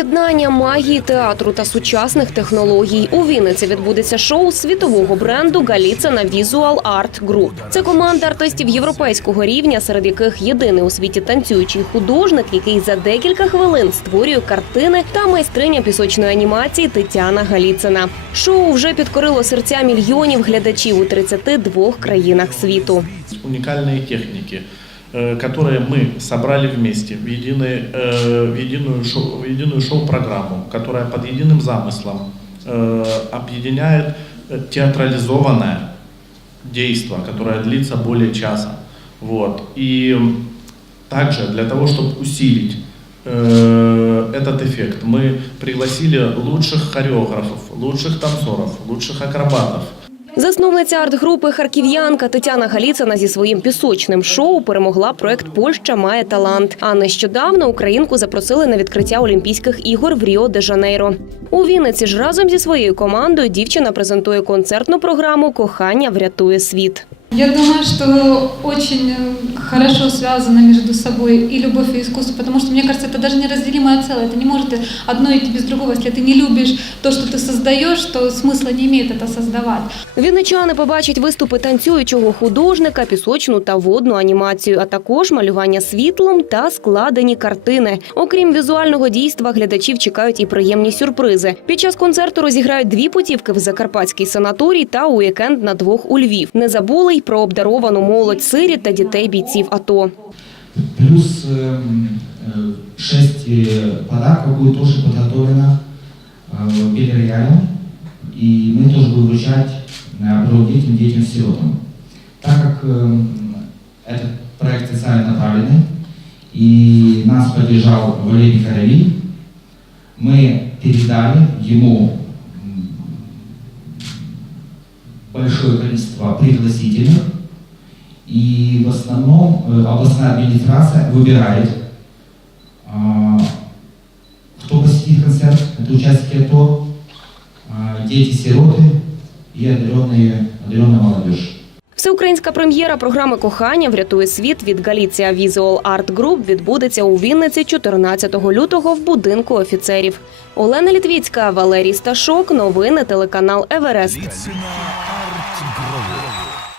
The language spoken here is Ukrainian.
Поєднання магії театру та сучасних технологій у Вінниці відбудеться шоу світового бренду Галіцина Visual Art Group. Це команда артистів європейського рівня, серед яких єдиний у світі танцюючий художник, який за декілька хвилин створює картини та майстриня пісочної анімації Тетяна Галіцина. Шоу вже підкорило серця мільйонів глядачів у 32 країнах світу. уникальные техники, э, которые мы собрали вместе в, единый, э, в единую, шоу, в единую шоу-программу, которая под единым замыслом э, объединяет э, театрализованное действо, которое длится более часа. Вот. И также для того, чтобы усилить э, этот эффект, мы пригласили лучших хореографов, лучших танцоров, лучших акробатов, Засновниця арт-групи харків'янка Тетяна Галіцина зі своїм пісочним шоу перемогла проект Польща має талант. А нещодавно українку запросили на відкриття Олімпійських ігор в Ріо де Жанейро. У Вінниці ж разом зі своєю командою дівчина презентує концертну програму Кохання врятує світ. Я думаю, что очень э, хорошо связано между собой и любовь, и искусство, потому что, мне кажется, это даже неразделимое целое. Это не может одно идти без другого. Если ты не любишь то, что ты создаешь, то смысла не имеет это создавать. Вінничани побачать виступи танцюючого художника, пісочну та водну анімацію, а також малювання світлом та складені картини. Окрім візуального дійства, глядачів чекають і приємні сюрпризи. Під час концерту розіграють дві путівки в закарпатський санаторій та уікенд на двох у Львів. Не забули й про обдаровану молодь сиріт та дітей бійців АТО. Плюс эм, э, шесть э, подарков будет тоже подготовлено э, в Белерояле. И мы тоже будем вручать наоборот детям, детям-сиротам. Так как эм, этот проект социально направленный, и нас поддержал Валерий Харави, мы передали ему большое количество пригласительных, и в основном э, областная администрация выбирает, а, кто посетит концерт. Это участники АТО, а, дети-сироты и одаренные, одаренная молодежь. Всеукраїнська прем'єра програми Кохання врятує світ від Галіція Visual Art Group відбудеться у Вінниці 14 лютого в будинку офіцерів. Олена Літвіцька, Валерій Сташок. Новини телеканал Еверест. Голицына